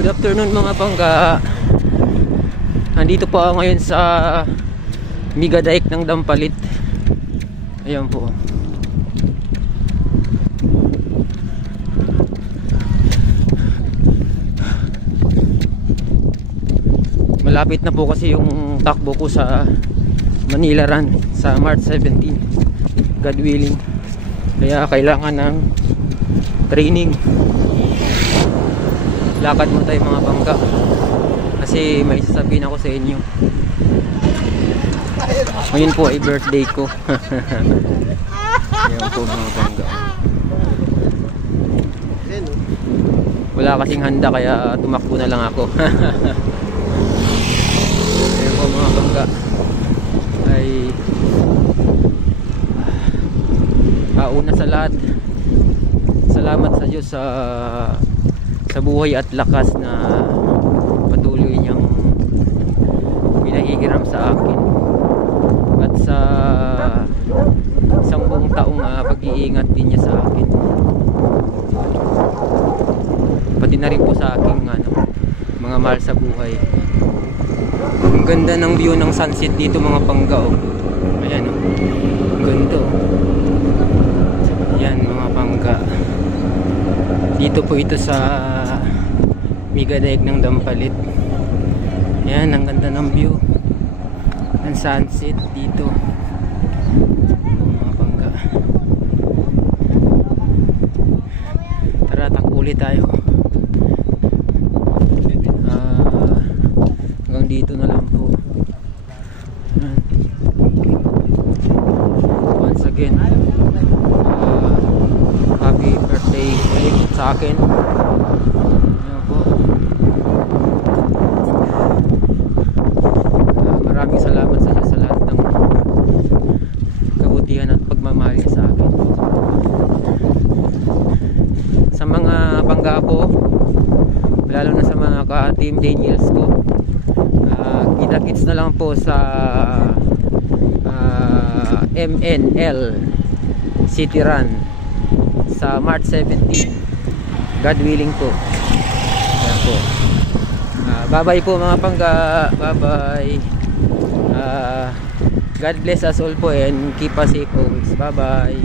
Good afternoon mga bangga. Nandito po ako ngayon sa Migadayek ng Dampalit. Ayan po. Malapit na po kasi yung takbo ko sa Manila Run sa March 17, God willing. Kaya kailangan ng training. Lakad mo tayo mga bangga, kasi may sasabihin ako sa inyo. Ngayon po ay birthday ko. Ayan po mga bangga. Wala kasing handa kaya tumakbo na lang ako. Ayan po mga bangga. Ay una sa lahat, salamat sa Diyos sa buhay at lakas na patuloy niyang pinahihiram sa akin, at sa isang buong taong pag-iingat din niya sa akin, pati na rin po sa aking mga mahal sa buhay. Ang ganda ng view ng sunset dito mga bangga. Ayan o, ganda o. Yan mga bangga, dito po ito sa Migadayek ng Dampalit. Yan, ang ganda ng view ng sunset dito mga bangga. Tara, takuli tayo. Hanggang dito na lang po. Once again, happy birthday sa akin. Ayan po. Maraming salamat sa Diyos sa lahat ng kabutihan at pagmamahal niya sa akin. Sa mga bangga po, lalo na sa mga ka-team Daniels ko, kita-kits na lang po sa MNL City Run sa March 17, God willing po. Ayan po. Bye bye po mga bangga. Bye bye. God bless us all po and keep us safe always. Bye bye.